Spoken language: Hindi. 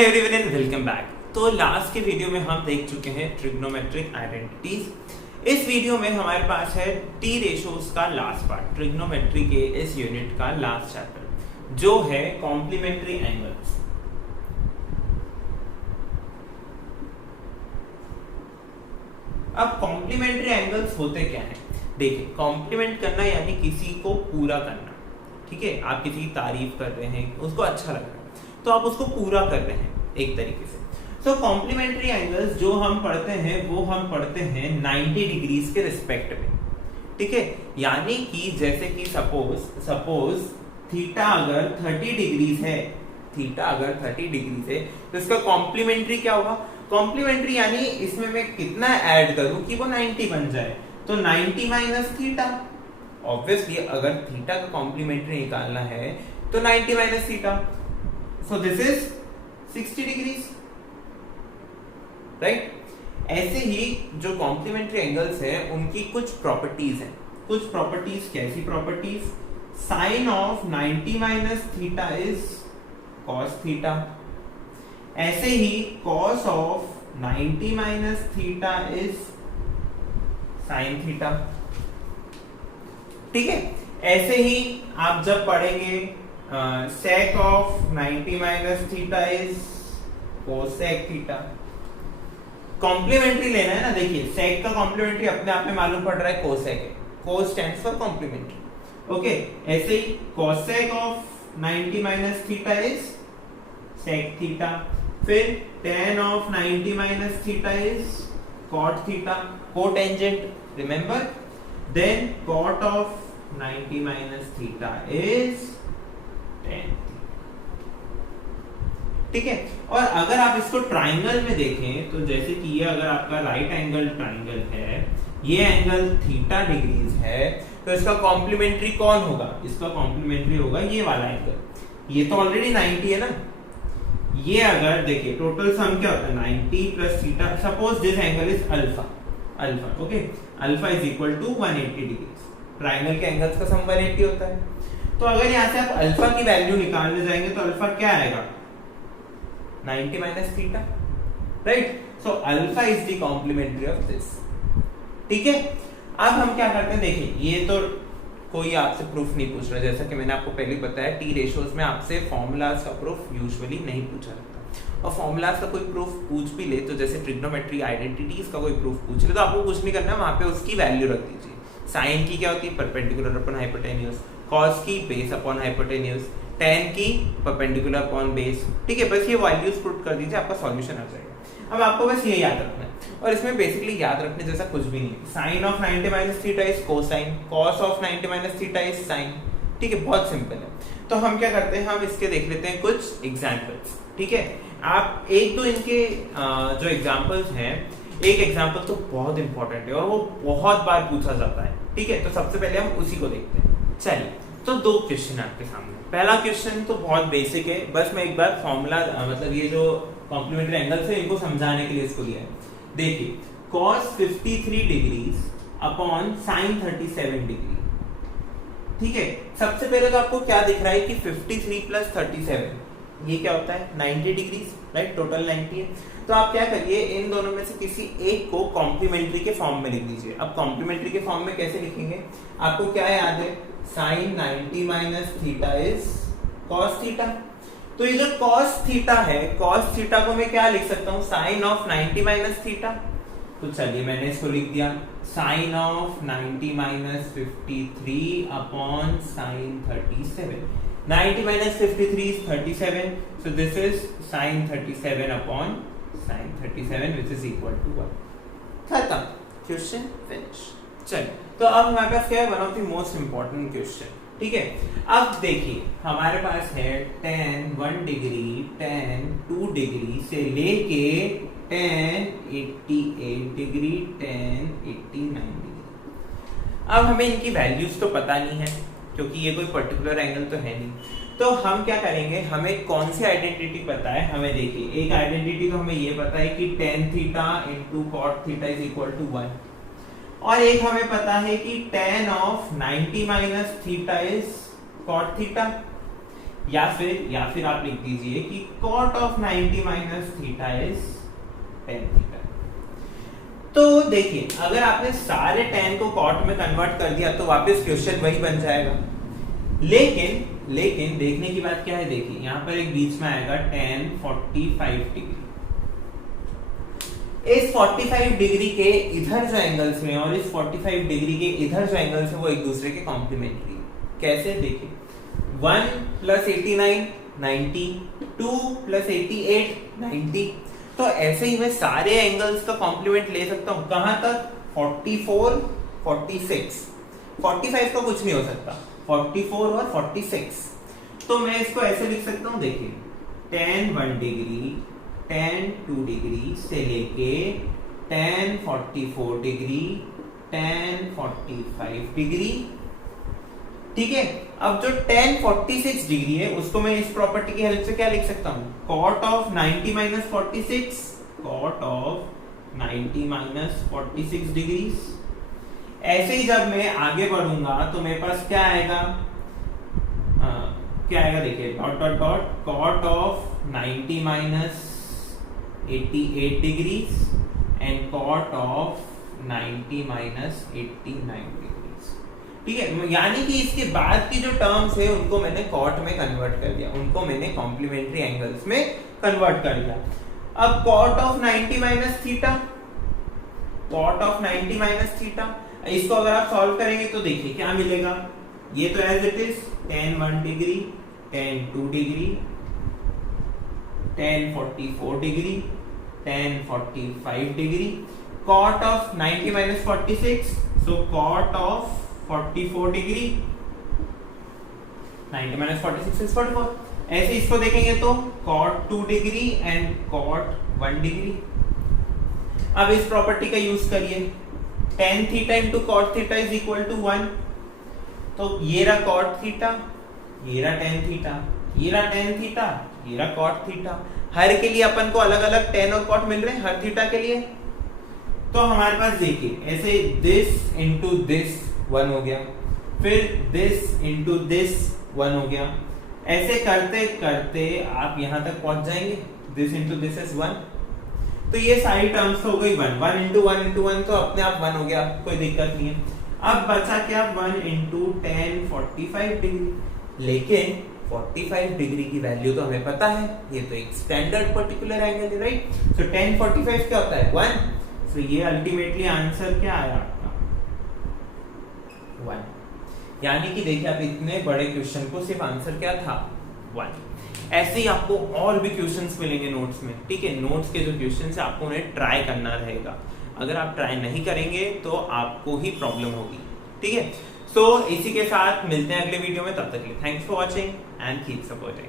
Hello everyone and welcome back. तो लास्ट के वीडियो में हम देख चुके हैं ट्रिग्नोमेट्रिक आइडेंटिटीज। इस वीडियो में हमारे पास है टी रेशोस का लास्ट पार्ट, ट्रिग्नोमेट्री के इस यूनिट का लास्ट चैप्टर जो है कॉम्प्लीमेंट्री एंगल्स। अब कॉम्प्लीमेंट्री एंगल्स होते क्या हैं? देखिए, कॉम्प्लीमेंट करना यानी किसी को पूरा करना। ठीक है, आप किसी की तारीफ कर रहे हैं, उसको अच्छा लग रहा है तो आप उसको पूरा कर रहे हैं एक तरीके से। सो कॉम्प्लीमेंट्री एंगल्स जो हम पढ़ते हैं वो हम पढ़ते हैं 90 डिग्रीज के रिस्पेक्ट में। ठीक है, यानी कि जैसे कि सपोज थीटा अगर 30 डिग्रीज है, थीटा अगर 30 डिग्रीज है तो इसका कॉम्प्लीमेंट्री क्या होगा? कॉम्प्लीमेंट्री यानी इसमें मैं कितना ऐड करूं कि वो 90 बन जाए, तो 90 माइनस थीटा। ऑब्वियसली अगर थीटा का कॉम्प्लीमेंट्री निकालना है तो 90 minus theta, so this is 60 degrees, right? ऐसे ही जो कॉम्प्लीमेंट्री एंगल्स हैं उनकी कुछ प्रॉपर्टीज हैं। कुछ प्रॉपर्टीज, कैसी properties? Sine of 90 minus theta is cos theta, ऐसे ही cos of 90 minus theta is sin theta. ठीक है, ऐसे ही आप जब पढ़ेंगे sec of 90 minus theta is cosec theta। Complementary लेना है ना, देखिए sec का कॉम्प्लीमेंट्री अपने आप में मालूम पड़ रहा है cosec है, cos stands for complementary। Okay, ऐसे ही cosec of 90 minus theta is sec theta, फिर tan of 90 minus theta is cot theta, cotangent remember, then cot of 90 minus theta is ठीक है। और अगर आप इसको ट्राइंगल में देखें तो जैसे कि ये अगर आपका राइट एंगल ट्राइंगल है, ये एंगल थीटा डिग्रीज है, तो इसका कॉम्प्लीमेंट्री कौन होगा? इसका कॉम्प्लीमेंट्री होगा ये वाला एंगल। ये तो ऑलरेडी 90 है ना, ये अगर देखिए टोटल सम क्या होता है 90 plus theta. Suppose this angle is alpha, okay, alpha is equal to 180 degrees. Triangle के एंगल्स का सम 180 होता है। तो अगर यहां से आप अल्फा की वैल्यू निकालने जाएंगे तो अल्फा क्या आएगा? 90 minus theta, right? So alpha is the complementary of this. ठीक है, अब हम क्या करते हैं, देखिए ये तो कोई आपसे प्रूफ नहीं पूछ रहा, जैसा कि मैंने आपको पहले बताया टी रेशियोज में आपसे फॉर्मूलाज का प्रूफ यूजुअली नहीं पूछा जाता। और फॉर्मूलाज का कोई प्रूफ पूछ भी ले तो जैसे ट्रिग्नोमेट्री आइडेंटिटीज का कोई प्रूफ पूछ ले तो आपको कुछ नहीं करना, वहां पे उसकी वैल्यू रख दीजिए। साइन की क्या होती है? परपेंडिकुलर अपॉन हाइपोटेन्यूज, cos की बेस अपॉन हाइपोटेन्यूज, tan की परपेंडिकुलर अपॉन बेस। ठीक है, बस ये वैल्यूज पुट कर दीजिए, आपका सॉल्यूशन आ जाएगा। अब आपको बस ये याद रखना है, और इसमें बेसिकली याद रखने जैसा कुछ भी नहीं है। Sine of 90 minus theta is cosine, cos of 90 minus theta is sine. ठीक है, बहुत सिंपल है। तो हम क्या करते हैं, हम इसके देख लेते हैं कुछ एग्जांपल्स। ठीक है, आप एक तो इनके जो एग्जांपल्स हैं, एक एग्जांपल तो बहुत इंपॉर्टेंट है और वो बहुत बार पूछा जाता है। ठीक है, तो सबसे पहले हम उसी को देखते हैं। चलिए, तो दो क्वेश्चन आपके सामने। पहला क्वेश्चन तो बहुत बेसिक है, बस मैं एक बार फॉर्मूला मतलब ये जो कॉम्प्लीमेंट्री एंगल्स है इनको समझाने के लिए इसको लिया है। देखिए, cos 53 degrees upon sin 37 degree. ठीक है, सबसे पहले तो आपको क्या दिख रहा है कि 53 प्लस 37 ये क्या होता है? 90 डिग्रीज, राइट? टोटल 90 है। तो आप क्या करिए, इन दोनों में से किसी एक को कॉम्प्लीमेंट्री के फॉर्म में लिख दीजिए। अब कॉम्प्लीमेंट्री के फॉर्म में कैसे लिखेंगे? आपको क्या याद है? sin 90 minus theta is cos theta. तो ये जो cos थीटा है, cos थीटा को मैं क्या लिख सकता हूँ? sin of 90 minus theta. तो चलिए मैंने इसको लिख दिया, sin of 90 minus 53 upon sin 37। 90 minus 53 is 37, so this is sin 37 upon sin 37 which is equal to 1। खत्म, क्वेश्चन फिनिश। चलिए, तो अब हमारे पास क्या है? One of the most important question. ठीक है, अब देखिए हमारे पास है tan 1 डिग्री, tan 2 डिग्री से लेके tan 88 डिग्री, tan 89 डिग्री। अब हमें इनकी वैल्यूज तो पता नहीं है क्योंकि ये कोई पर्टिकुलर एंगल तो है नहीं। तो हम क्या करेंगे, हमें कौन सी आइडेंटिटी पता है? हमें देखिए, एक आइडेंटिटी तो हमें ये पता है कि tan theta into cot theta is equal to 1, और एक हमें पता है कि tan of 90 minus theta is cot theta. या फिर आप लिख दीजिए कि cot of 90 minus theta is tan theta। तो देखिए अगर आपने सारे tan को cot में कन्वर्ट कर दिया तो वापस क्वेश्चन वही बन जाएगा। लेकिन देखने की बात क्या है, देखिए यहां पर एक बीच में आएगा tan 45 डिग्री। इस 45 डिग्री के इधर जो एंगल्स हैं और इस 45 डिग्री के इधर जो एंगल्स हैं वो एक दूसरे के कॉम्प्लीमेंट्री। कैसे, देखिए 1 plus 89 90, 2 plus 88 90। तो ऐसे ही मैं सारे एंगल्स का कॉम्प्लीमेंट ले सकता हूं। कहां तक, 44 46। 45 का कुछ नहीं हो सकता, 44 और 46। तो मैं इसको ऐसे लिख सकता हूं, देखिए tan 1 डिग्री tan 2 डिग्री से लेके tan 44 डिग्री tan 45 डिग्री। ठीक है, अब जो tan 46 डिग्री है उसको मैं इस प्रॉपर्टी की हेल्प से क्या लिख सकता हूं, cot of 90 minus 46, cot of 90 minus 46 degrees. ऐसे ही जब मैं आगे बढ़ूंगा तो मेरे पास क्या आएगा, देखिए dot dot dot cot of 90 minus 88 degrees and cot of 90 minus 89 degrees. ठीक है, यानी कि इसके बाद की जो टर्म्स है उनको मैंने कॉट में कन्वर्ट कर दिया, उनको मैंने कॉम्प्लीमेंट्री एंगल्स में कन्वर्ट कर दिया। अब cot of 90 minus theta, cot of 90 minus theta, इसको अगर आप सॉल्व करेंगे तो देखिए क्या मिलेगा। ये तो as it is tan 1 degree tan 2 degree tan 44 degree tan 45 degree, cot of 90 minus 46, so cot of 44 degree, 90 minus 46 is 44। ऐसे इसको देखेंगे तो cot 2 degree and cot 1 degree. अब इस प्रॉपर्टी का यूज करिए, tan theta into cot theta is equal to 1। तो ये रहा cot थीटा, ये रहा tan थीटा, ये रहा tan थीटा, ये रहा cot थीटा। हर के लिए अपन को अलग अलग tan और cot मिल रहे हैं, हर थीटा के लिए। तो हमारे पास देखिए ऐसे दिस इंटू दिस 1 हो गया, फिर दिस इंटू दिस 1 हो गया। ऐसे करते करते आप यहां तक पहुंच जाएंगे, दिस इंटू दिस इज 1। तो ये सारी टर्म्स हो गई 1, 1 इंटू 1 इंटू 1 तो अपने आप 1 हो गया, कोई दिक्कत नहीं है। अब बचा क्या, 1 इंटू tan 45 डिग्री। लेकिन 45 डिग्री की वैल्यू तो हमें पता है, ये तो एक स्टैंडर्ड पर्टिकुलर एंगल है, राइट। सो tan 45 क्या होता है, 1। सो ये अल्टीमेटली आंसर क्या आया आपका, 1। यानी कि देखिए आप इतने बड़े क्वेश्चन को सिर्फ आंसर क्या था, 1। ऐसे ही आपको और भी क्वेश्चंस मिलेंगे नोट्स में, ठीक है। नोट्स के जो क्वेश्चंस है आपको उन्हें ट्राई करना रहेगा। अगर आप ट्राई नहीं करेंगे तो आपको ही प्रॉब्लम होगी, ठीक है। सो इसी के साथ मिलते हैं अगले वीडियो में, तब तक के लिए thanks for watching and keep supporting.